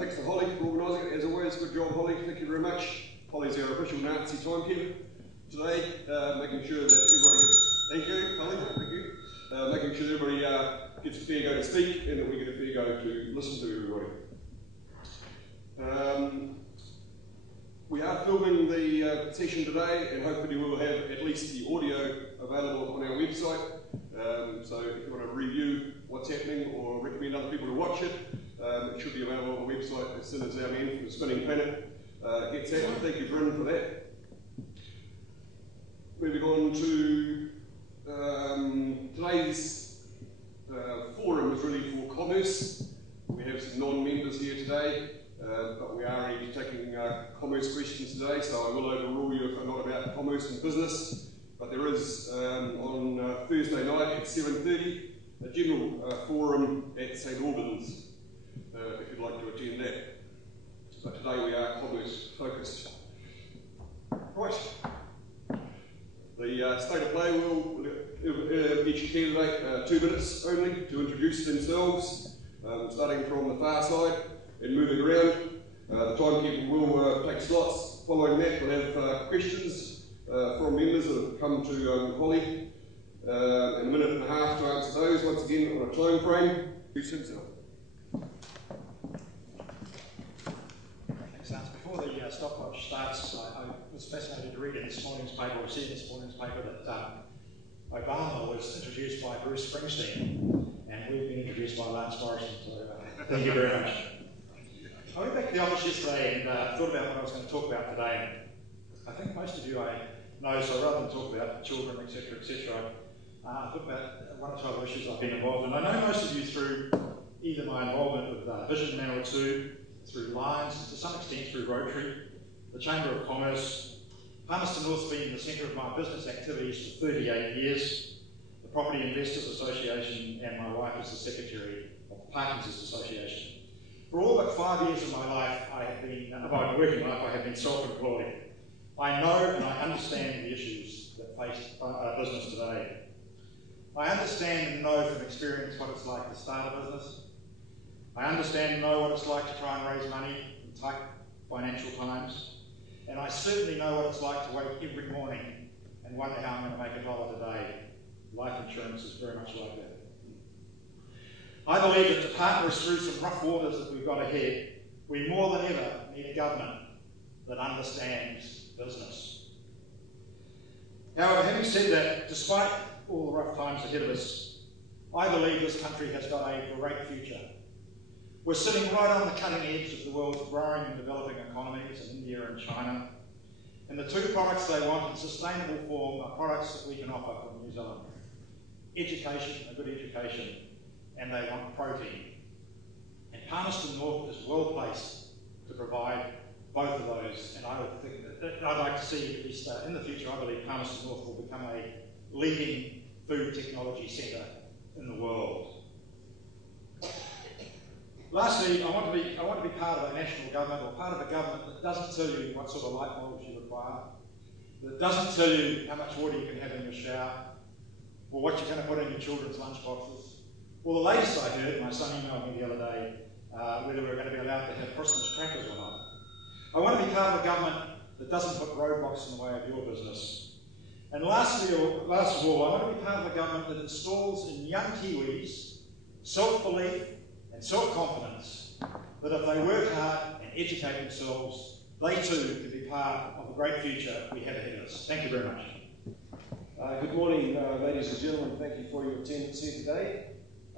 Thanks to Holly for organising it, as always. Good job, Holly. Thank you very much. Holly's our official Nazi timekeeper today, making sure that everybody gets... Thank you, Holly. Thank you. Making sure everybody gets a fair go to speak and that we get a fair go to listen to everybody. We are filming the session today, and hopefully we'll have at least the audio available on our website. So if you want to review what's happening or recommend other people to watch it, it should be available on the website as soon as our man from the Spinning Planet gets out. Thank you, Bryn, for that. Moving on to today's forum is really for commerce. We have some non-members here today, but we are already taking commerce questions today, so I will overrule you if I'm not about commerce and business. But there is on Thursday night at 7:30 a general forum at St Albans, if you'd like to attend that. But today we are commerce focused. Right. The state of play will each candidate 2 minutes only to introduce themselves, starting from the far side and moving around. The timekeeper will take slots. Following that, we'll have questions from members that have come to Holly, and a minute and a half to answer those, once again on a time frame. Introduce himself. Thanks, Lance. Before the stopwatch starts, I was fascinated to read in this morning's paper, or see in this morning's paper, that Obama was introduced by Bruce Springsteen, and we've been introduced by Lance Morrison, so thank you very much. I went back to the office yesterday and thought about what I was going to talk about today. I think most of you I know, so rather than talk about children, etc., I thought about one or two other issues I've been involved in. I know most of you through either my involvement with Vision Manawatu, through Lions, and to some extent through Rotary, the Chamber of Commerce. Palmerston North's been the centre of my business activities for 38 years. The Property Investors Association, and my wife is the Secretary of the Parkinson's Association. For all but 5 years of my life, of my working life, I have been self-employed. I know and I understand the issues that face business today. I understand and know from experience what it's like to start a business. I understand and know what it's like to try and raise money in tight financial times. And I certainly know what it's like to wake every morning and wonder how I'm going to make $1 today. Life insurance is very much like that. I believe that to partner us through some rough waters that we've got ahead, we more than ever need a government that understands business. However, having said that, despite all the rough times ahead of us, I believe this country has got a great future. We're sitting right on the cutting edge of the world's growing and developing economies in India and China, and the two products they want in sustainable form are products that we can offer from New Zealand. Education, a good education, and they want protein. And Palmerston North is well placed to provide both of those, and I would think that I'd like to see, at least in the future, I believe Palmerston North will become a leading food technology centre in the world. Lastly, I want to be part of a national government, or part of a government that doesn't tell you what sort of light bulbs you require, that doesn't tell you how much water you can have in your shower, or what you're going to put in your children's lunch boxes. Well, the latest I heard, my son emailed me the other day, whether we're going to be allowed to have Christmas crackers or not. I want to be part of a government that doesn't put roadblocks in the way of your business. And last of all, I want to be part of a government that installs in young Kiwis self-belief and self-confidence that if they work hard and educate themselves, they too can be part of the great future we have ahead of us. Thank you very much. Good morning, ladies and gentlemen. Thank you for your attendance here today.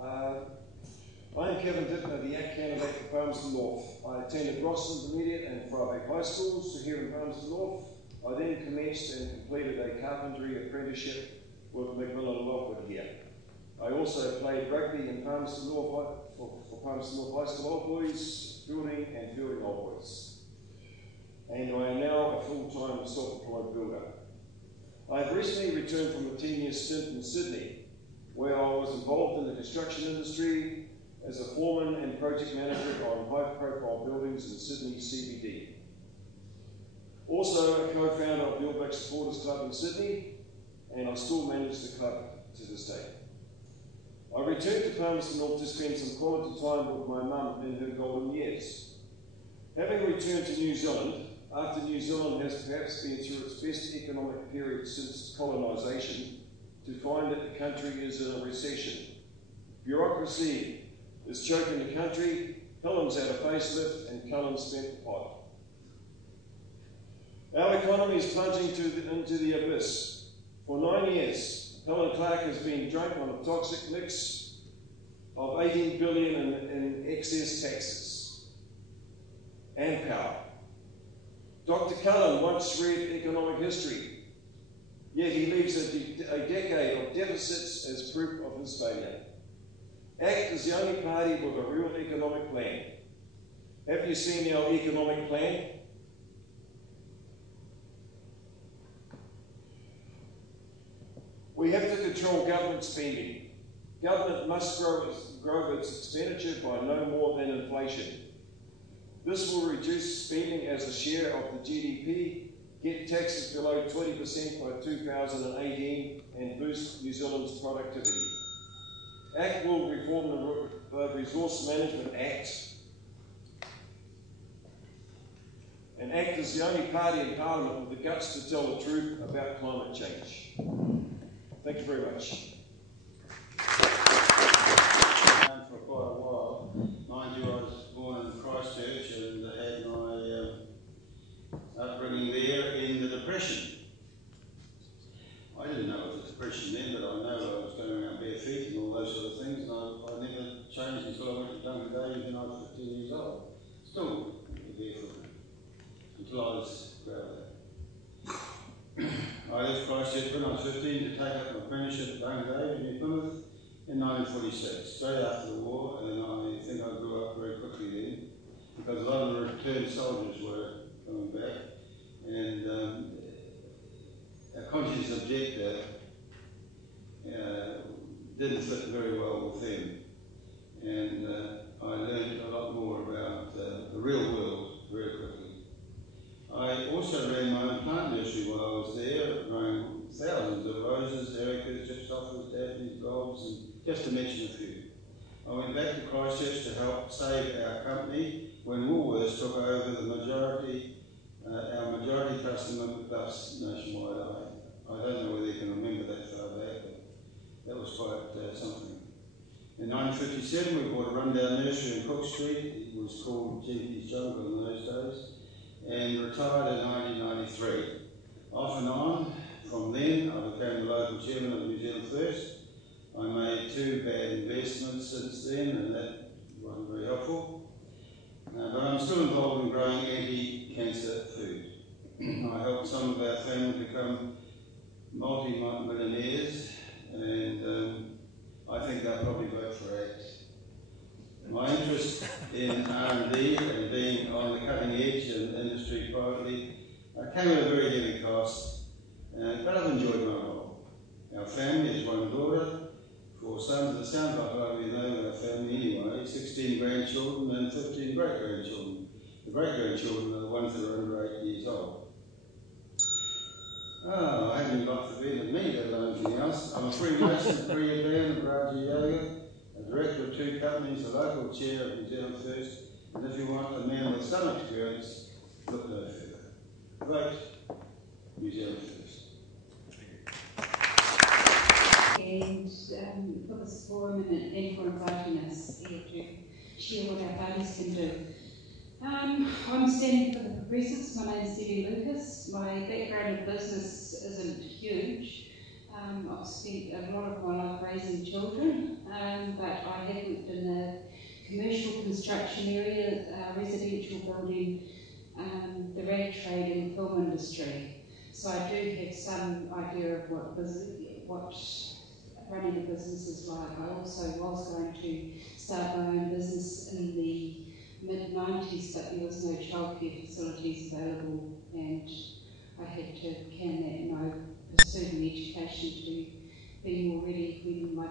I am Kevin Dittner, the ACT candidate for Palmerston North. I attended Rossland Immediate and Freybeck High Schools here in Palmerston North. I then commenced and completed a carpentry apprenticeship with Macmillan Lockwood here. I also played rugby in Palmerston North for Palmerston North High School Old Boys, fielding and fielding Old Boys. And I am now a full-time self-employed builder. I have recently returned from a 10-year stint in Sydney, where I was involved in the construction industry as a foreman and project manager on high-profile buildings in Sydney CBD. Also a co-founder of the All Black Supporters Club in Sydney, and I still manage the club to this day. I returned to Palmerston North to spend some quality time with my mum in her golden years. Having returned to New Zealand, after New Zealand has perhaps been through its best economic period since colonisation, to find that the country is in a recession. Bureaucracy is choking the country, Helen's had a facelift, and Cullen spent the pot. Our economy is plunging into the abyss. For 9 years, Helen Clark has been drunk on a toxic mix of 18 billion in excess taxes and power. Dr. Cullen once read economic history, yet he leaves a decade of deficits as proof of his failure. ACT is the only party with a real economic plan. Have you seen our economic plan? We have to control government spending. Government must grow its expenditure by no more than inflation. This will reduce spending as a share of the GDP, get taxes below 20% by 2018, and boost New Zealand's productivity. ACT will reform the Resource Management Act. And ACT is the only party in Parliament with the guts to tell the truth about climate change. Thank you very much. For quite a while. Mind you, I was born in Christchurch and had my upbringing there in the Depression. I didn't know it was a depression then, but I know I was going around bare feet and all those sort of things, and I never changed until I went to Duncan Davies when I was 15 years old. Still barefoot until I was I left Christchurch when I was 15 to take up my apprenticeship at Duncan Davies in Plymouth in 1946, straight after the war, and I think I grew up very quickly then, because a lot of the returned soldiers were coming back, and a conscious objector didn't fit very well with them, and I learned a lot more about the real world very quickly. I also ran my own plant nursery while I was there, growing thousands of roses, ericas, gypsophilas, daphnes, bulbs, and just to mention a few. I went back to Christchurch to help save our company when Woolworths took over the majority, our majority customer bus nationwide. I don't know whether you can remember that far back, but that was quite something. In 1957, we bought a rundown nursery in Cook Street. It was called GP's Jungle in those days, and retired in 1993. Off and on, from then, I became the local chairman of New Zealand First. I made 2 bad investments since then, and that wasn't very helpful. But I'm still involved in growing anti-cancer food. I helped some of our family become multi-millionaires, and I think they'll probably vote for ACT. My interest in R&D and being on the cutting edge in industry privately came at a very heavy cost, but I've enjoyed my role. Our family is one daughter, 4 sons. It sounds like I really know our family anyway, 16 grandchildren and 15 great-grandchildren. The great-grandchildren are the ones that are under 8 years old. Oh, I haven't got prevented me, let alone anything else. I'm a Freemason, career band of Raja Yoga, a director of 2 companies, a local chair of New Zealand First, and if you want a man with some experience, look no further. Vote New Zealand First. And for this forum and for inviting us here to share what our parties can do. I'm standing for the Progressives. My name is Debbie Lucas. My background in business isn't huge. I've spent a lot of my life raising children, but I have worked in the commercial construction area, residential building, the rag trade and film industry. So I do have some idea of what running a business is like. I also was going to start my own business in the mid-90s, but there was no childcare facilities available, and I had to can that and I pursued an education to be more ready when my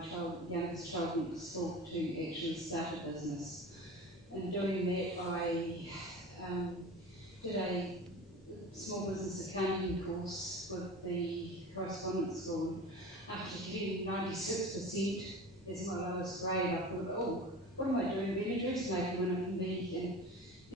youngest child went to school to actually start a business. In doing that, I did a small business accounting course with the correspondence school. After getting 96% as my lowest grade, I thought, oh, what am I doing being a dressmaker when I can be